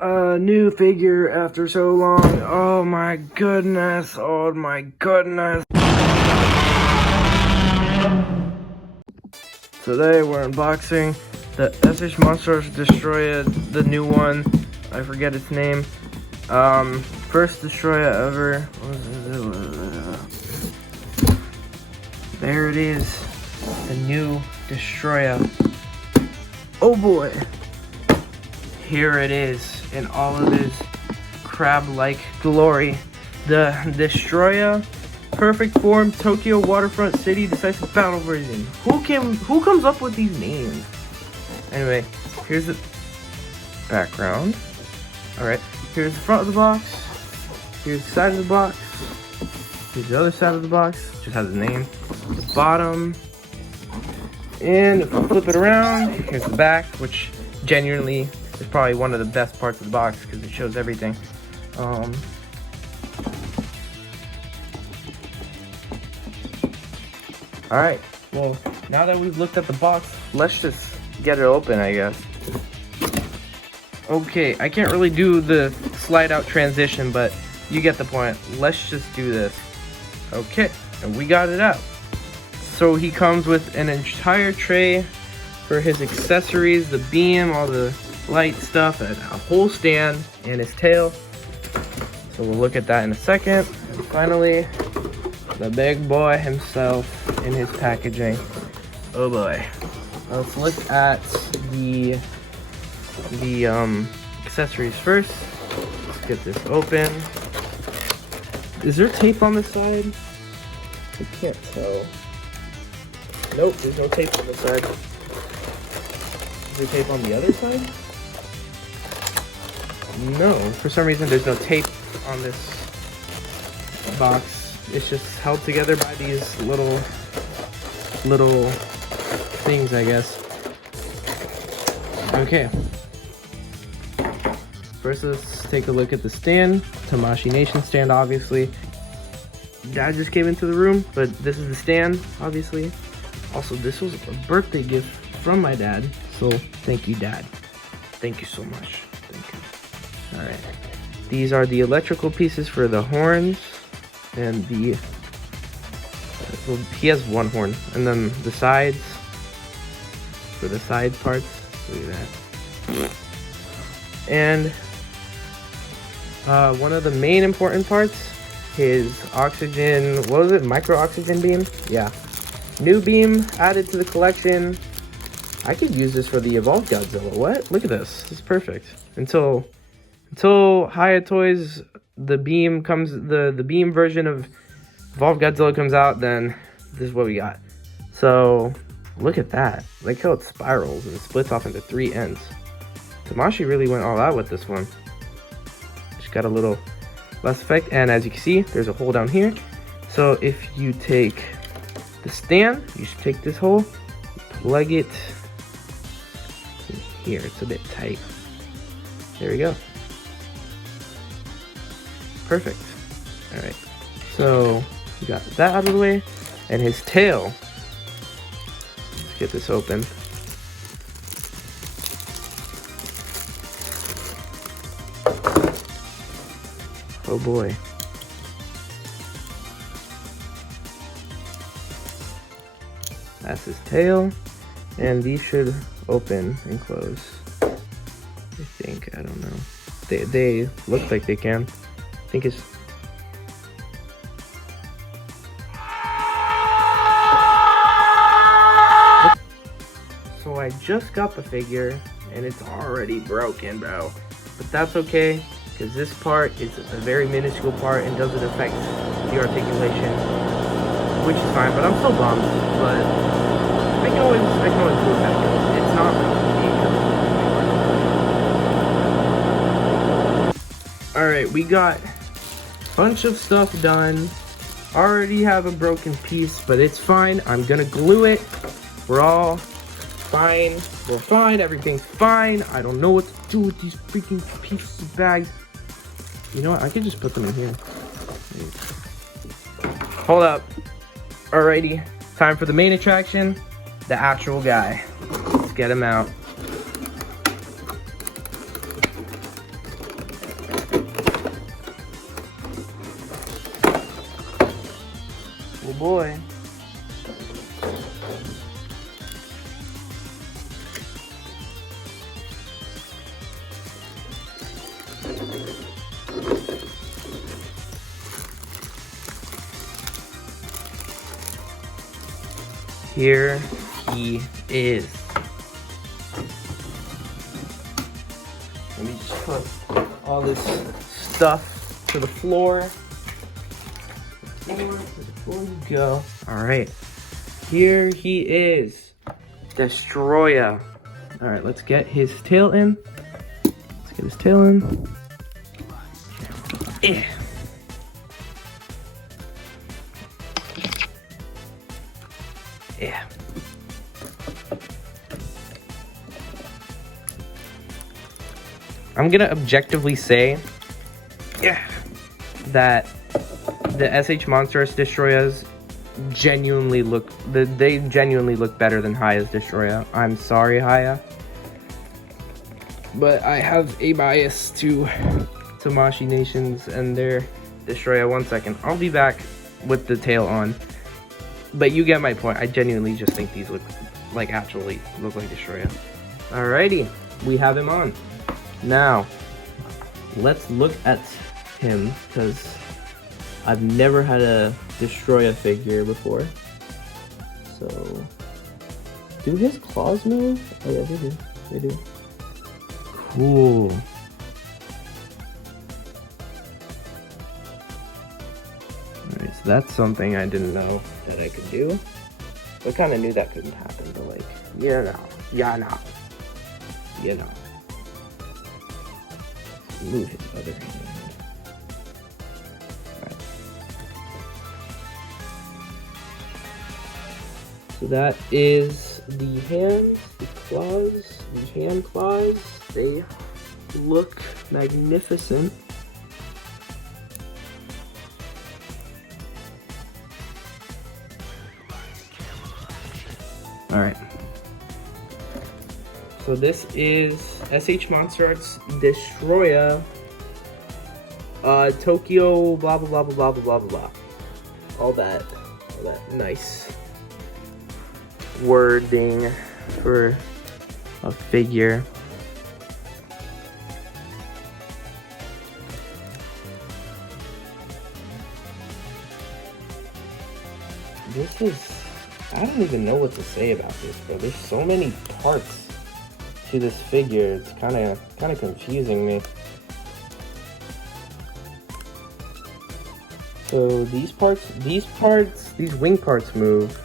a new figure after so long. Oh my goodness. Oh my goodness. Today we're unboxing the SS Monsters Destroyah, the new one. I forget its name. First Destroyah ever. There it is. The new Destroyah. Oh boy. Here it is in all of its crab-like glory. The Destroyah Perfect Form Tokyo Waterfront City Decisive Battle Version. Who comes up with these names? Anyway, here's the background. Alright, here's the front of the box. Here's the side of the box. Here's the other side of the box. Just has the name. The bottom. And if I flip it around, here's the back, which genuinely is probably one of the best parts of the box because it shows everything. Alright, well, now that we've looked at the box, let's just get it open, I guess. Okay, I can't really do the slide out transition, but you get the point. Let's just do this. Okay, and we got it out. So he comes with an entire tray for his accessories, the beam, all the light stuff, and a whole stand, and his tail. So we'll look at that in a second. And finally, the big boy himself in his packaging. Oh boy. Let's look at the accessories first. Let's get this open. Is there tape on the side? I can't tell. Nope, there's no tape on the side. Is there tape on the other side? No, for some reason there's no tape on this box. It's just held together by these little things, I guess. Okay. First, let's take a look at the stand. Tamashii Nation stand, obviously. Dad just came into the room, but this is the stand, obviously. Also, this was a birthday gift from my dad, so thank you, Dad. Thank you so much. Thank you. Alright. These are the electrical pieces for the horns, and the... well, he has one horn, and then the sides, for the side parts. Look at that. And one of the main important parts, his oxygen, what was it, micro oxygen beam? Yeah. New beam added to the collection. I could use this for the Evolved Godzilla. What? Look at this. This is perfect. Until Hayatoy's the beam comes, the beam version of Evolved Godzilla comes out, then this is what we got. So look at that. Like how it spirals and splits off into 3 ends. Tamashii really went all out with this one. Just got a little less effect, and as you can see, there's a hole down here. So if you take the stand, you should take this hole, plug it in here. It's a bit tight. There we go. Perfect. All right. So we got that out of the way, and his tail. Let's get this open. Oh boy. That's his tail, and these should open and close. I think, I don't know. They look like they can. I think it's... So I just got the figure, and it's already broken, bro. But that's okay, because this part is a very minuscule part and doesn't affect the articulation, which is fine. But I'm still bummed. But I can always do it back. It's not. All right, we got a bunch of stuff done. Already have a broken piece, but it's fine. I'm gonna glue it. We're all fine. We're fine. Everything's fine. I don't know what to do with these freaking pieces of bags. You know what? I could just put them in here. Hold up. Alrighty. Time for the main attraction. The actual guy. Let's get him out. boy. Here he is. Let me just put all this stuff to the floor. Before you go. Alright. Here he is. Destroyah. Alright, let's get his tail in. Let's get his tail in. Yeah. Yeah. I'm gonna objectively say, that the SH Monstrous Destroyas genuinely look, they genuinely look better than Haya's Destroyah. I'm sorry, Haya, but I have a bias to Tamashii Nations and their Destroyah. 1 second, I'll be back with the tail on. But you get my point. I genuinely just think these look like, actually look like Destroyah. Alrighty, we have him on. Now, let's look at him, because I've never had a Destroyah figure before. So, do his claws move? Oh yeah, they do. They do. Cool. Alright, so that's something I didn't know that I could do. I kind of knew that couldn't happen, but like, you know. Move his other hand. Right. So that is the hands, the claws, the hand claws. They look magnificent. Alright. So this is SH Monstrous Destroyah, Tokyo, blah blah blah blah blah blah blah. All that nice wording for a figure. This is, I don't even know what to say about this, bro. There's so many parts to this figure. It's kind of confusing me. So these wing parts move,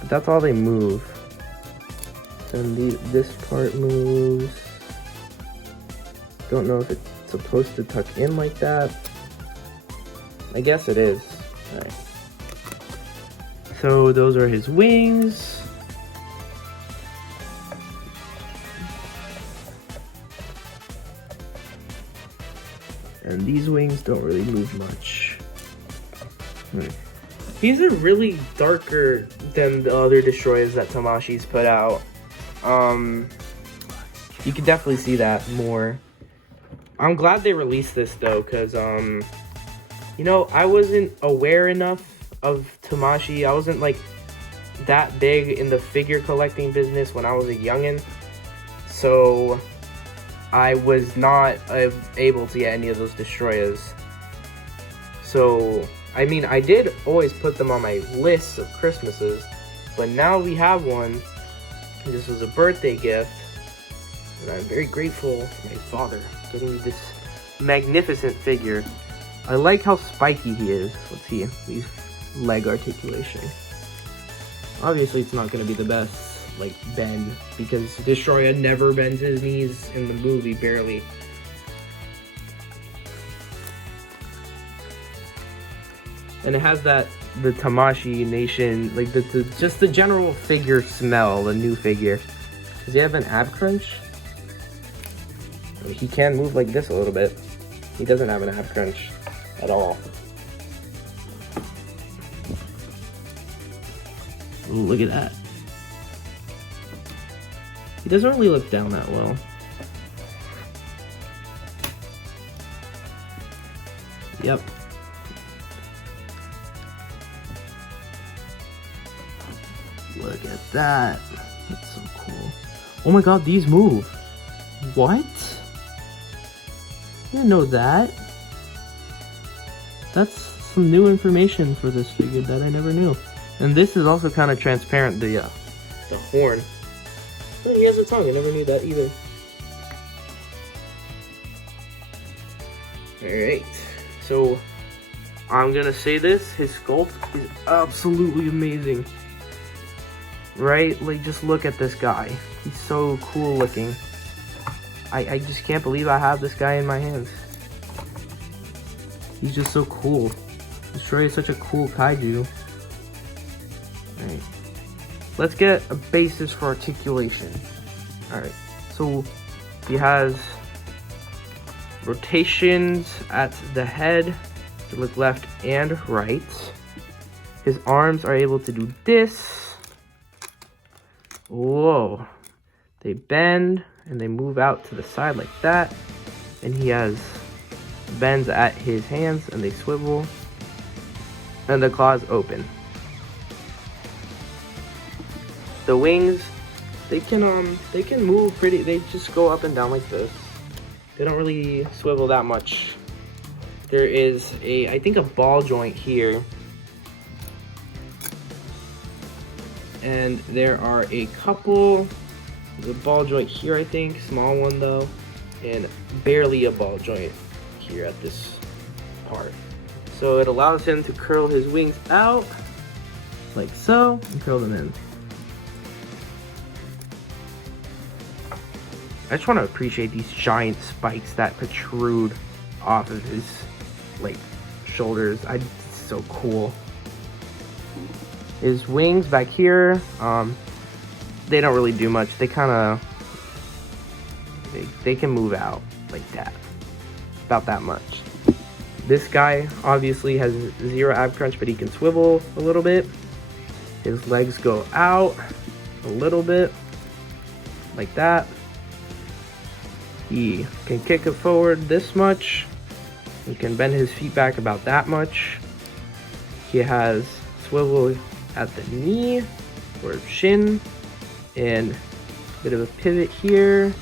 but that's all they move. And this part moves. Don't know if it's supposed to tuck in like that. I guess it is. All right. So those are his wings. And these wings don't really move much. These are really darker than the other Destroyers that Tamashii's put out. You can definitely see that more. I'm glad they released this though, because you know, I wasn't aware enough of Tamashii. I wasn't like that big in the figure collecting business when I was a youngin', so I was not able to get any of those Destroyers. So I mean, I did always put them on my list of Christmases, but now we have one. This was a birthday gift, and I'm very grateful for my father getting me this magnificent figure. I like how spiky he is. Let's see these leg articulation. Obviously, it's not going to be the best, like, bend, because Destroyah never bends his knees in the movie, barely. And it has the Tamashii Nation, like just the general figure smell, the new figure. Does he have an ab crunch? He can move like this a little bit. He doesn't have an ab crunch at all. Ooh, look at that. He doesn't really look down that well. Yep. that. That's so cool. Oh my god, these move. What? I didn't know that. That's some new information for this figure that I never knew. And this is also kind of transparent, the horn. Oh, he has a tongue, I never knew that either. Alright, so I'm gonna say this, his sculpt is absolutely amazing. Right? Like, just look at this guy. He's so cool looking. I just can't believe I have this guy in my hands. He's just so cool. Destroyah is such a cool kaiju. Alright. Let's get a basis for articulation. Alright. So he has rotations at the head to look left and right. His arms are able to do this. Whoa. They bend and they move out to the side like that. And he has bends at his hands and they swivel. And the claws open. The wings, they can move pretty, they just go up and down like this. They don't really swivel that much. There is I think a ball joint here. And there are a couple, the ball joint here I think, small one though, and barely a ball joint here at this part. So it allows him to curl his wings out, like so, and curl them in. I just want to appreciate these giant spikes that protrude off of his, like, shoulders. It's so cool. His wings back here, they don't really do much. They kind of, they can move out like that, about that much. This guy obviously has 0 ab crunch, but he can swivel a little bit. His legs go out a little bit, like that. He can kick it forward this much. He can bend his feet back about that much. He has swivel at the knee or shin, and a bit of a pivot here,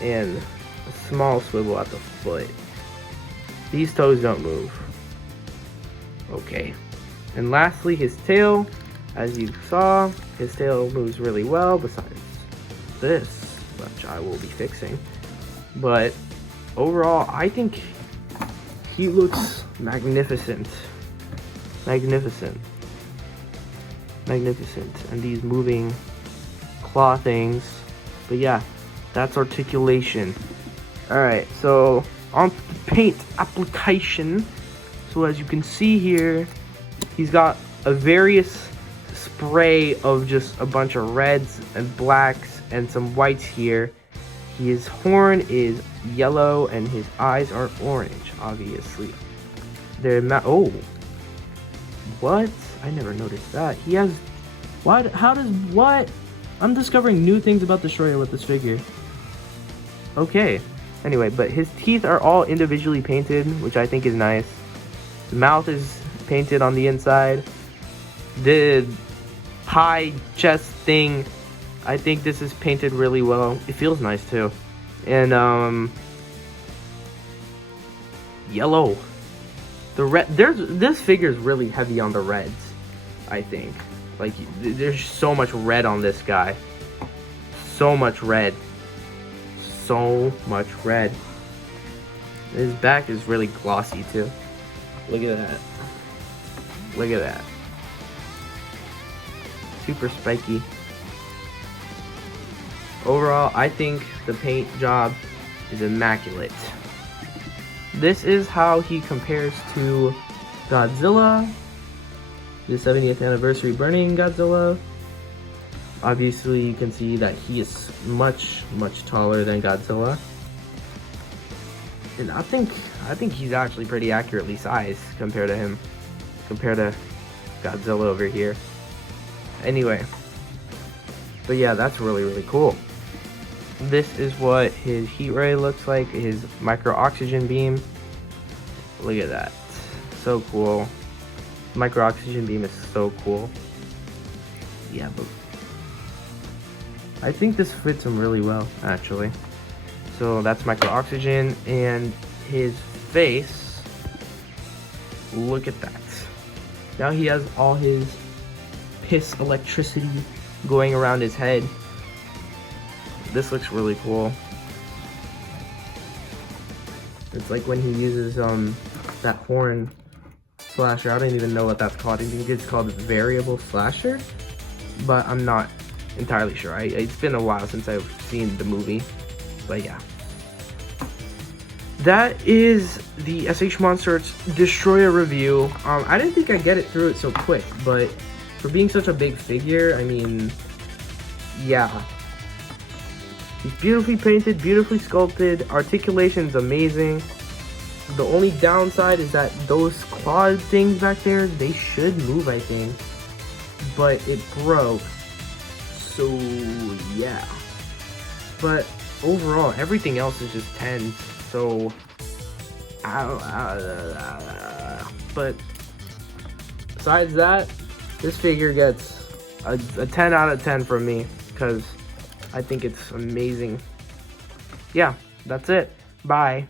and a small swivel at the foot. These toes don't move. Okay. And lastly, his tail. As you saw, his tail moves really well, besides this, which I will be fixing. But overall, I think he looks magnificent. Magnificent. Magnificent. And these moving claw things. But yeah, that's articulation. Alright, so on to the paint application. So as you can see here, he's got a various spray of just a bunch of reds and blacks and some whites here. His horn is yellow and his eyes are orange, obviously. Oh, what? I never noticed that. He has, what? How does, what? I'm discovering new things about Destroyah with this figure. Okay. Anyway, but his teeth are all individually painted, which I think is nice. The mouth is painted on the inside. The high chest thing, I think this is painted really well. It feels nice too. And yellow. The red, this figure is really heavy on the reds, I think. Like, there's so much red on this guy. So much red. So much red. His back is really glossy too. Look at that. Look at that. Super spiky. Overall, I think the paint job is immaculate. This is how he compares to Godzilla, the 70th anniversary Burning Godzilla. Obviously, you can see that he is much, much taller than Godzilla. And I think he's actually pretty accurately sized compared to him, compared to Godzilla over here. Anyway, but yeah, that's really, really cool. This is what his heat ray looks like, his micro oxygen beam. Look at that, so cool. Micro oxygen beam is so cool. Yeah, but I think this fits him really well, actually. So that's micro oxygen, and his face. Look at that. Now he has all his piss electricity going around his head. This looks really cool. It's like when he uses that horn slasher. I don't even know what that's called. I think it's called variable slasher, but I'm not entirely sure. It's been a while since I've seen the movie, but yeah. That is the SH Monsters Destroyah review. I didn't think I'd get it through it so quick, but for being such a big figure, I mean, yeah. He's beautifully painted, beautifully sculpted, articulation's amazing. The only downside is that those claw things back there, they should move, I think. But it broke. So, yeah. But overall, everything else is just 10s. So, but besides that, this figure gets a 10 out of 10 from me because I think it's amazing. Yeah, that's it. Bye.